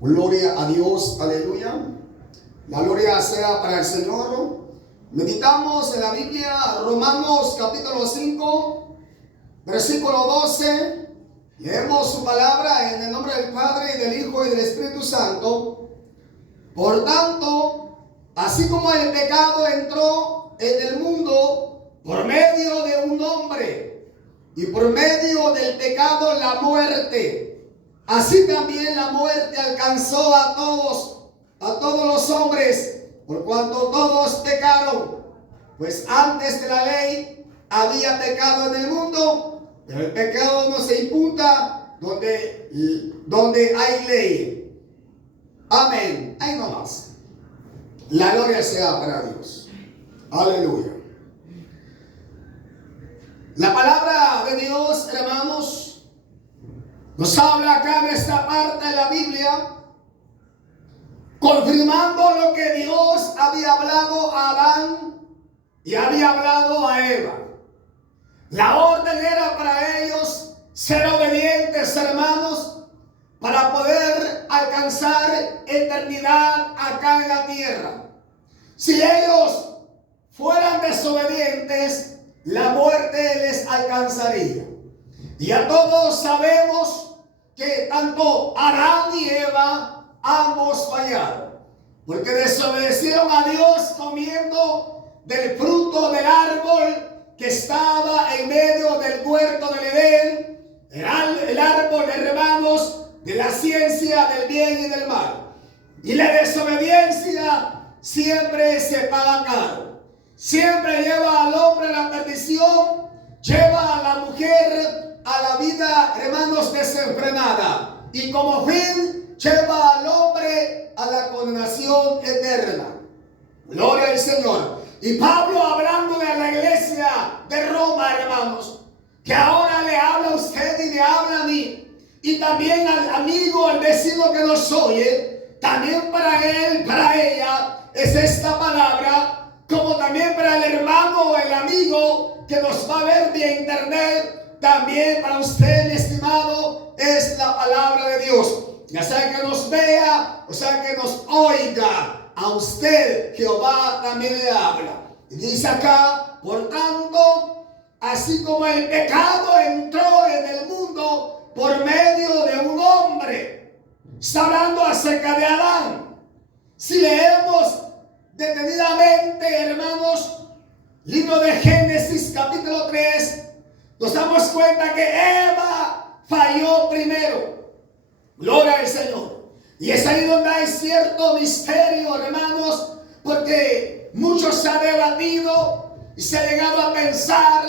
Gloria a Dios, aleluya. La gloria sea para el Señor. Meditamos en la Biblia, Romanos capítulo 5, versículo 12. Leemos su palabra en el nombre del Padre, y del Hijo, y del Espíritu Santo. Por tanto, así como el pecado entró en el mundo por medio de un hombre, y por medio del pecado la muerte, así también la muerte alcanzó a todos los hombres, por cuanto todos pecaron. Pues antes de la ley había pecado en el mundo, pero el pecado no se imputa donde hay ley. Amén. Ahí nomás. La gloria sea para Dios. Aleluya. La palabra de Dios, hermanos, nos habla acá en esta parte de la Biblia, confirmando lo que Dios había hablado a Adán y había hablado a Eva. La orden era para ellos ser obedientes, hermanos, para poder alcanzar eternidad acá en la tierra. Si ellos fueran desobedientes, la muerte les alcanzaría. Y a todos sabemos que tanto Adán y Eva ambos fallaron, porque desobedecieron a Dios comiendo del fruto del árbol que estaba en medio del huerto del Edén, el árbol, hermanos, de la ciencia del bien y del mal. Y la desobediencia siempre se paga caro. Siempre lleva al hombre a la perdición, lleva a la mujer a la vida, hermanos, desenfrenada. Y como fin, lleva al hombre a la condenación eterna. Gloria al Señor. Y Pablo, hablándole a la iglesia de Roma, hermanos, que ahora le habla a usted y le habla a mí, y también al amigo, al vecino que nos oye, también para él, para ella, es esta palabra, como también para el hermano o el amigo que nos va a ver vía internet, también para usted, mi estimado, es la palabra de Dios. Ya sea que nos vea, o sea que nos oiga, a usted Jehová también le habla. Y dice acá, por tanto, así como el pecado entró en el mundo por medio de un hombre. Está hablando acerca de Adán. Si leemos detenidamente, hermanos, libro de Génesis capítulo 3, nos damos cuenta que Eva falló primero. Gloria al Señor. Y es ahí donde hay cierto misterio, hermanos, porque muchos se han debatido y se ha llegado a pensar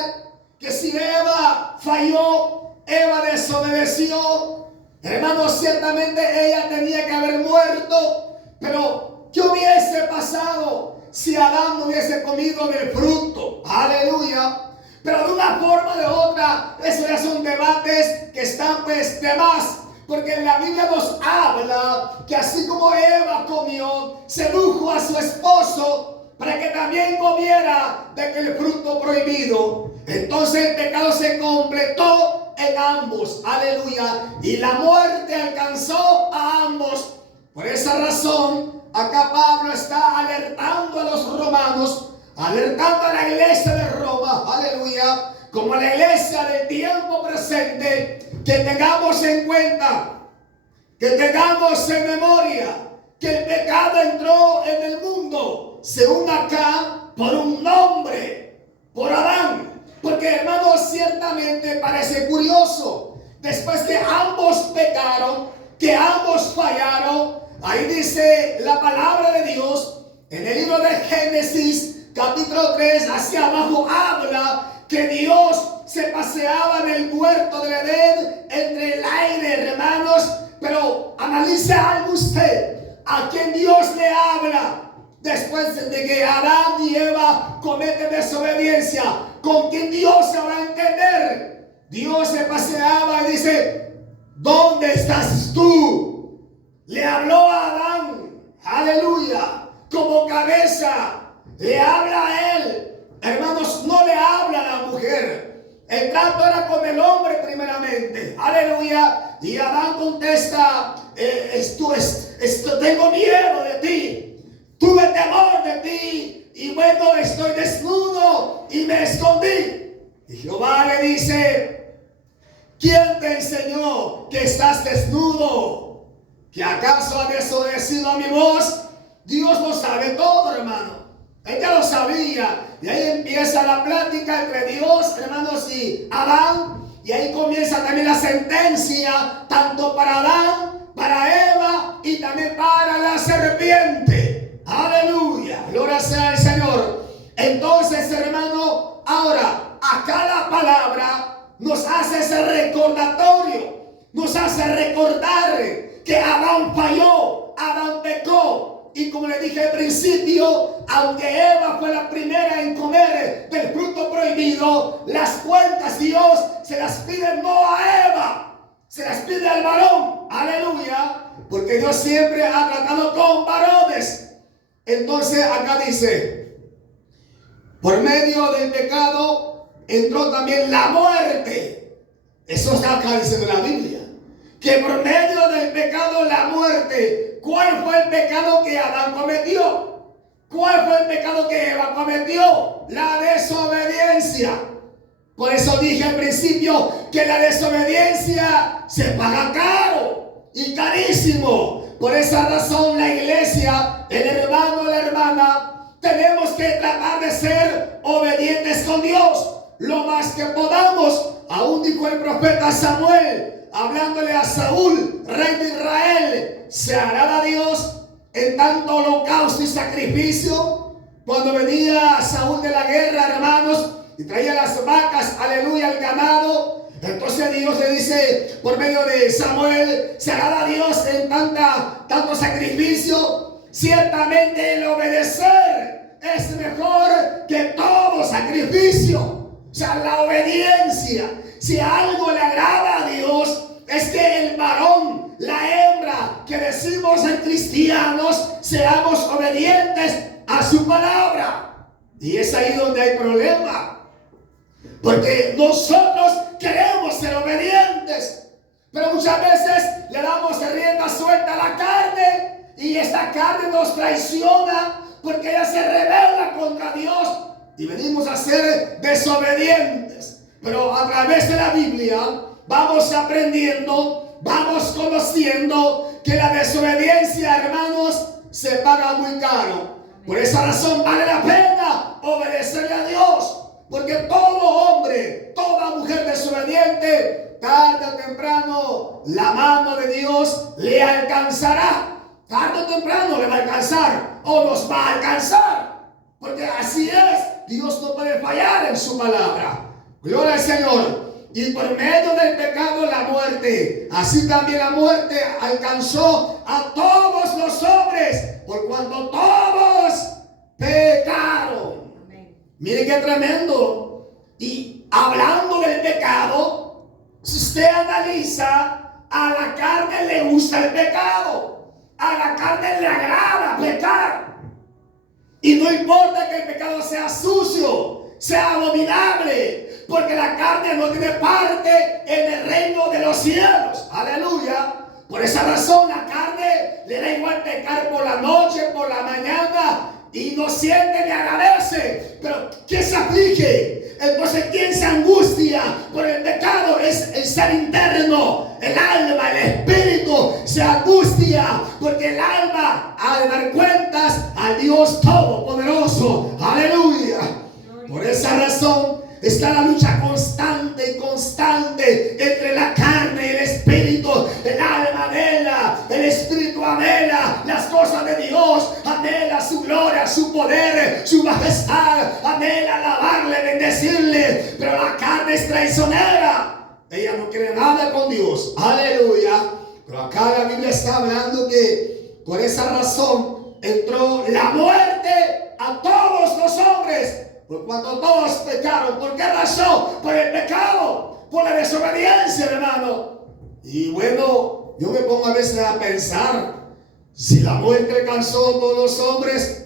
que si Eva falló, Eva desobedeció, hermanos, ciertamente ella tenía que haber muerto. Pero ¿qué hubiese pasado si Adán no hubiese comido del fruto? Aleluya. Pero de una forma o de otra, eso ya son debates que están pues de más. Porque en la Biblia nos habla que así como Eva comió, sedujo a su esposo para que también comiera de aquel fruto prohibido. Entonces el pecado se completó en ambos. Aleluya. Y la muerte alcanzó a ambos. Por esa razón, acá Pablo está alertando a los romanos, alertando a la iglesia de Roma, aleluya, como a la iglesia del tiempo presente, que tengamos en cuenta, que tengamos en memoria, que el pecado entró en el mundo, según acá, por un hombre, por Adán. Porque, hermanos, ciertamente parece curioso, después que ambos pecaron, que ambos fallaron, ahí dice la palabra de Dios, en el libro de Génesis, capítulo 3, hacia abajo habla que Dios se paseaba en el huerto del Edén entre el aire, hermanos. Pero analice algo usted, a quien Dios le habla después de que Adán y Eva cometen desobediencia. ¿Con quién Dios se va a entender? Dios se paseaba y dice, ¿dónde estás tú? Le habló a Adán, aleluya, como cabeza, le habla a él. Hermanos, no le habla a la mujer. El trato era con el hombre primeramente. Aleluya. Y Adán contesta, tengo miedo de ti. Tuve temor de ti. Y bueno, estoy desnudo y me escondí. Y Jehová le dice, ¿quién te enseñó que estás desnudo? ¿Que acaso has desobedecido a mi voz? Dios lo sabe todo, hermano. Ella lo sabía. Y ahí empieza la plática entre Dios, hermanos, y Adán. Y ahí comienza también la sentencia, tanto para Adán, para Eva y también para la serpiente. Aleluya. Gloria sea al Señor. Entonces, hermano, ahora, acá la palabra nos hace ese recordatorio. Nos hace recordar que Adán falló, Adán pecó. Y como le dije al principio, aunque Eva fue la primera en comer del fruto prohibido, las cuentas Dios se las pide no a Eva, se las pide al varón. Aleluya. Porque Dios siempre ha tratado con varones. Entonces acá dice, por medio del pecado entró también la muerte. Eso está acá diciendo la Biblia. Que por medio del pecado la muerte. ¿Cuál fue el pecado que Adán cometió? ¿Cuál fue el pecado que Eva cometió? La desobediencia. Por eso dije al principio que la desobediencia se paga caro y carísimo. Por esa razón la iglesia, el hermano, la hermana, tenemos que tratar de ser obedientes con Dios lo más que podamos. Aún dijo el profeta Samuel, hablándole a Saúl, rey de Israel, ¿se agrada a Dios en tanto holocausto y sacrificio? Cuando venía Saúl de la guerra, hermanos, y traía las vacas, aleluya, el ganado, entonces Dios le dice por medio de Samuel, ¿se agrada a Dios en tanto sacrificio? Ciertamente el obedecer es mejor que todo sacrificio. O sea, la obediencia. Si algo le agrada a Dios, es que el varón, la hembra, que decimos en cristianos, seamos obedientes a su palabra. Y es ahí donde hay problema. Porque nosotros queremos ser obedientes, pero muchas veces le damos rienda suelta a la carne, y esta carne nos traiciona porque ella se rebela contra Dios y venimos a ser desobedientes. Pero a través de la Biblia vamos aprendiendo, vamos conociendo que la desobediencia, hermanos, se paga muy caro. Por esa razón vale la pena obedecerle a Dios. Porque todo hombre, toda mujer desobediente, tarde o temprano, la mano de Dios le alcanzará. Tarde o temprano le va a alcanzar, o nos va a alcanzar. Porque así es, Dios no puede fallar en su palabra. Gloria al Señor. Y por medio del pecado la muerte, así también la muerte alcanzó a todos los hombres, por cuanto todos pecaron. Mire qué tremendo. Y hablando del pecado, si usted analiza, a la carne le gusta el pecado, a la carne le agrada pecar. Y no importa que el pecado sea sucio, sea abominable, porque la carne no tiene parte en el reino de los cielos. Aleluya. Por esa razón la carne le da igual pecar por la noche, por la mañana, y no siente ni agradece. Pero ¿quién se aflige? Entonces, ¿quién se angustia por el pecado? Es el ser interno, el alma, el espíritu se angustia, porque el alma ha de dar cuentas a Dios Todopoderoso. Aleluya. Por esa razón está la lucha constante y constante entre la carne y el espíritu. El alma anhela, el espíritu anhela las cosas de Dios, anhela su gloria, su poder, su majestad, anhela alabarle, bendecirle, pero la carne es traicionera. Ella no quiere nada con Dios. Aleluya. Pero acá la Biblia está hablando que por esa razón entró la muerte a todos los hombres, por cuanto todos pecaron. ¿Por qué razón? Por el pecado, por la desobediencia, hermano. Y bueno, yo me pongo a veces a pensar, si la muerte alcanzó a todos los hombres,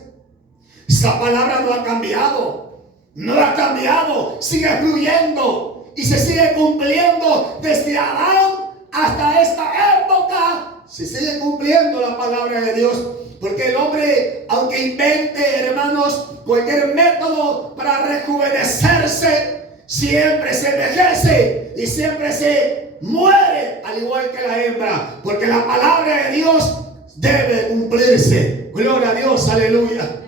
esta palabra no ha cambiado, no ha cambiado, sigue fluyendo. y se sigue cumpliendo desde Adán hasta esta época. Se sigue cumpliendo la palabra de Dios, porque el hombre, aunque invente, hermanos, cualquier método para rejuvenecerse, siempre se envejece y siempre se muere, al igual que la hembra, porque la palabra de Dios debe cumplirse. Gloria a Dios, aleluya.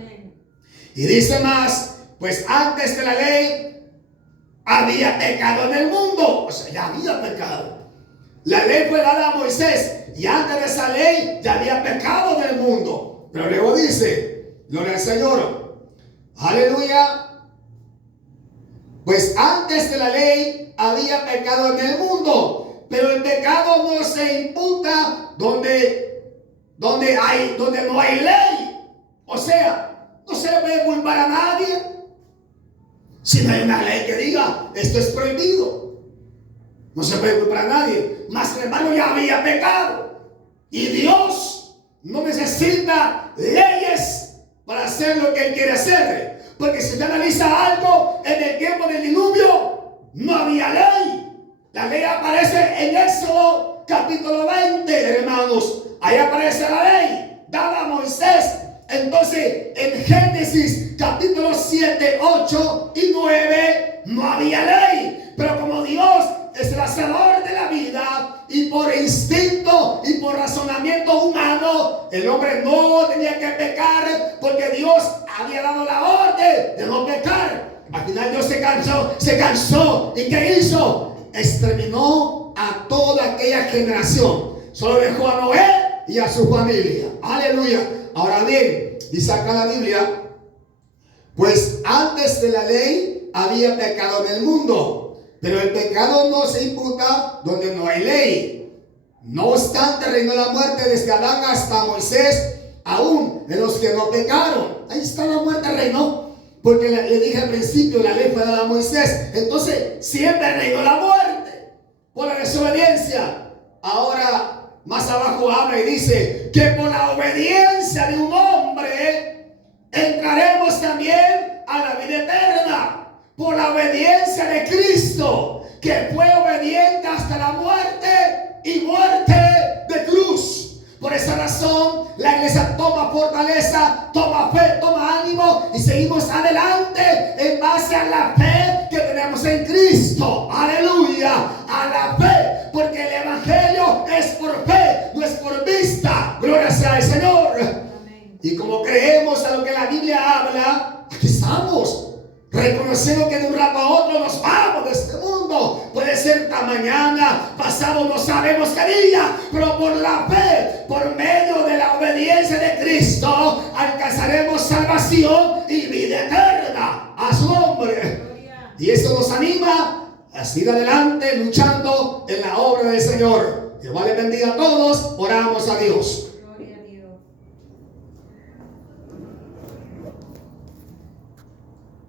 Y dice más, pues antes de la ley había pecado en el mundo. O sea, ya había pecado. La ley fue dada a Moisés, y antes de esa ley ya había pecado en el mundo. Pero luego dice, gloria al Señor, aleluya, pues antes de la ley había pecado en el mundo, pero el pecado no se imputa donde no hay ley. O sea, no se le puede culpar a nadie si no hay una ley que diga esto es prohibido. No se puede culpar a nadie. Mas sin embargo ya había pecado, y Dios no necesita leyes para hacer lo que Él quiere hacer. Porque si usted analiza algo, en el tiempo del diluvio no había ley. La ley aparece en Éxodo capítulo 20, hermanos. Ahí aparece la ley dada a Moisés. Entonces en Génesis capítulo 7, 8 y 9 no había ley. Pero como Dios es el hacedor de la vida, y por instinto y por razonamiento humano, el hombre no tenía que pecar, porque Dios había dado la orden de no pecar. Al final Dios se cansó. ¿Y qué hizo? Exterminó a toda aquella generación. Solo dejó a Noé y a su familia. Aleluya. Ahora bien, dice acá la Biblia, pues antes de la ley había pecado en el mundo, pero el pecado no se imputa donde no hay ley. No obstante, reinó la muerte desde Adán hasta Moisés, aún en los que no pecaron. Ahí está, la muerte reinó, porque le dije al principio, la ley fue dada a Moisés. Entonces siempre reinó la muerte por la desobediencia. Ahora más abajo habla y dice que por la obediencia de un hombre entraremos también a la vida eterna. Por la obediencia de Cristo, que fue obediente hasta la muerte, y muerte de cruz. Por esa razón la iglesia toma fortaleza, toma fe, toma ánimo, y seguimos adelante en base a la fe que tenemos en Cristo. Aleluya, a la fe, porque el evangelio es por fe, no es por vista. Gloria sea al Señor. Amén. Y como creemos a lo que la Biblia habla, aquí estamos, reconociendo que de un rato a otro nos vamos de este mundo. Puede ser esta mañana, pasado, no sabemos qué día, pero por la fe, por medio de la obediencia de Cristo, alcanzaremos salvación y vida eterna. A su nombre. Y eso nos anima a seguir adelante luchando en la obra del Señor. Que Dios les bendiga a todos. Oramos a Dios.